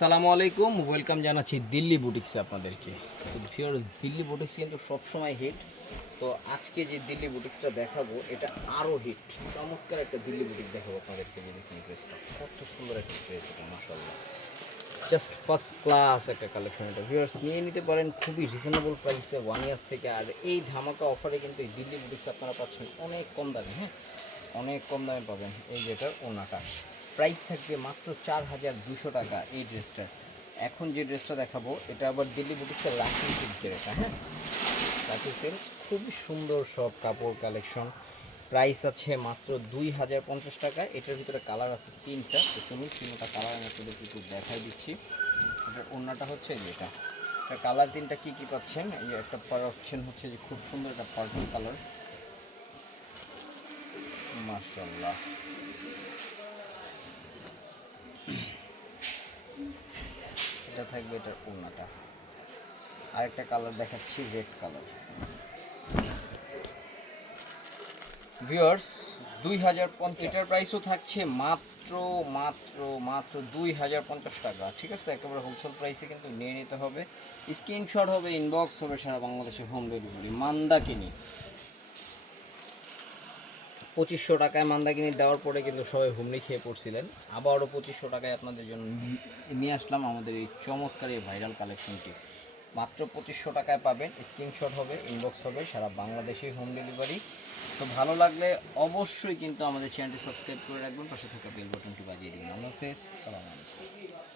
সালামু আলাইকুম, ওয়েলকাম জানাচ্ছি দিল্লি বুটিক্সে আপনাদেরকে। তো দিল্লি বুটিক্স কিন্তু সবসময় হিট তো আজকে যে দিল্লি বুটিক্সটা দেখাবো, এটা আরও হিট চমৎকার একটা দিল্লি বুটিক দেখাবো আপনাদেরকে যে দেখুন ড্রেসটা কত সুন্দর একটা ড্রেস এটা মাসাল্লাহ জাস্ট ফার্স্ট ক্লাস একটা কালেকশন এটা। ভিউয়ার্স, নিয়ে নিতে পারেন খুবই রিজনেবল প্রাইসে ওয়ান ইয়ার্স থেকে। আর এই ধামাকা অফারে কিন্তু এই দিল্লি বুটিক্স আপনারা পাচ্ছেন অনেক কম দামে হ্যাঁ? অনেক কম দামে পাবেন এই যেটার ওনাটা। প্রাইস থাকবে মাত্র চার হাজার দুশো টাকা এই ড্রেসটার এখন যে ড্রেসটা দেখাবো, এটা আবার দিল্লি বুটিক্সের রাখি সিল্কের এটা হ্যাঁ? রাখি সিল্ক খুবই সুন্দর সব কাপড় কালেকশন প্রাইস আছে মাত্র দুই হাজার পঞ্চাশ টাকা। এটার ভিতরে কালার আছে তিনটা। তো চলুন তিনটা কালার আমি আপনাদেরকে একটু দেখাই দিচ্ছি। এটার অন্যটা হচ্ছে যেটা এটা। কালার তিনটা কী কী পাচ্ছেন? এই একটা পাচ্ছেন হচ্ছে যে খুব সুন্দর একটা পার্পল কালার মার্শাল্লাহ এটা থাকবে এটার ওড়নাটা। আরেকটা কালার দেখাচ্ছি রেড কালার ভিউয়ার্স দুই হাজার পঞ্চাশ এটার প্রাইসও থাকছে মাত্র মাত্র মাত্র দুই হাজার পঞ্চাশ টাকা। ঠিক আছে? একেবারে হোলসেল প্রাইসে কিন্তু নিয়ে নিতে হবে। স্ক্রিনশট হবে ইনবক্স হবে সারা বাংলাদেশের হোম ডেলিভারি মান্দা কিনি। পঁচিশশো টাকায় মান্দাকিনি দেওয়ার পরে কিন্তু সবাই হুমড়ি খেয়ে পড়ছিলেন। আবারও পঁচিশশো টাকায় আপনাদের জন্য নিয়ে আসলাম আমাদের এই চমৎকার এই ভাইরাল কালেকশনটি। মাত্র পঁচিশশো টাকায় পাবেন, স্ক্রিনশট হবে ইনবক্স হবে, সারা বাংলাদেশে হোম ডেলিভারি তো ভালো লাগলে অবশ্যই কিন্তু আমাদের চ্যানেলটি সাবস্ক্রাইব করে রাখবেন, পাশে থাকা বেল বাটনটি বাজিয়ে দিন আল্লাহ হাফেজ, সালাম আলাইকুম।